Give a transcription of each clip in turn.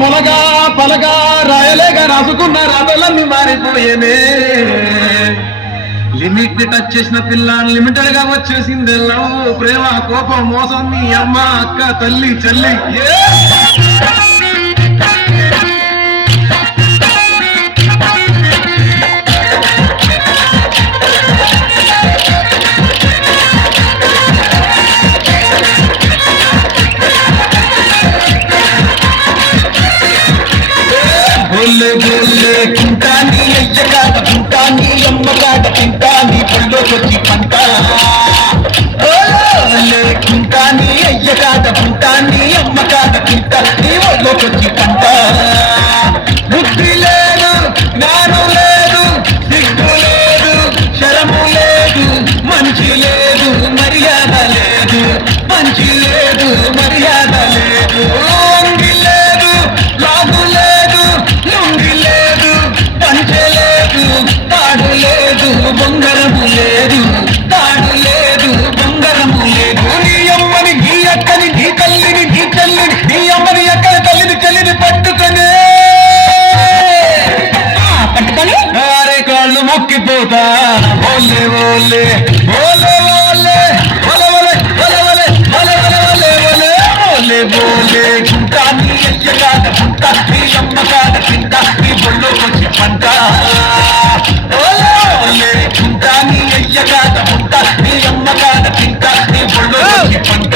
మొలగా పలగా రాయలేగా రాసుకున్న రాతలన్నీ మారిపోయేనే లిమిట్ ని టచ్ చేసిన పిల్ల లిమిటెడ్ గా వచ్చేసింది లవ్ ప్రేమ కోపం మోసం నీ అమ్మ అక్క తల్లి చెల్లి బోలే బోలే కింటాని అయ్యగాడ కింటాని అమ్మగాడ కింటాని పళ్ళోకొచ్చి పంట బోలే కింటాని అయ్యగాడ కింటాని అమ్మగాడ కింటాని ఒళ్ళోకొచ్చి పంట బుద్ధి లేదు జ్ఞానం లేదు సిగ్గు లేదు శరము లేదు మంచి లేదు మర్యాద లేదు మంచి లేదు మర్యాద లేదు అంగి లేదు లాగు లేదు లుంగి లేదు పంచె లేదు తాడు లేదు బొంగరము లేదు తాడు లేదు బొంగరము లేదు నీ అమ్మని నీ అక్కని నీ తల్లిని నీ చెల్లిని నీ అమ్మని అక్కని తల్లిని చెల్లిని పట్టుకొని అరే కాళ్ళు మొక్కిపోతా ఓలే ఓలే ఓలే ఓలే ఒలవలే ఒలవలే ఒలవలే ఒలే ఓలే ఓలే గుంటా నీ అయ్యగాడ గుంటా నీ అమ్మగాడ కింట నీ బొళ్ళోకొచ్చి పంట ఓలే ఓలే గుంటా నీ అయ్యగాడ గుంటా నీ అమ్మగాడ కింట నీ బొళ్ళోకొచ్చి పంట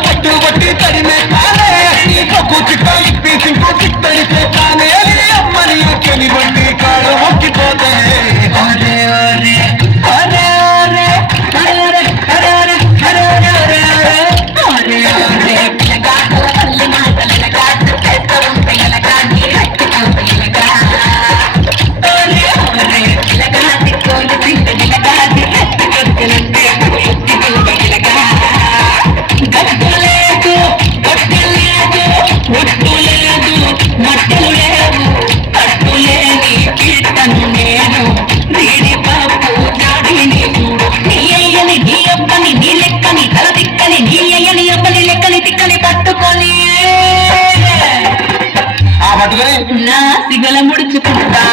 పట్టు పట్టి తడిమే కానే చిక్కి చిత్తడితే కానే అమ్మని ఎక్కని బండి కాడు మొక్కిపోతానే అరే అరే అరే అరే అరే అరే అరే అరే అరే అరే నా సిగల ముడుచుకుంటా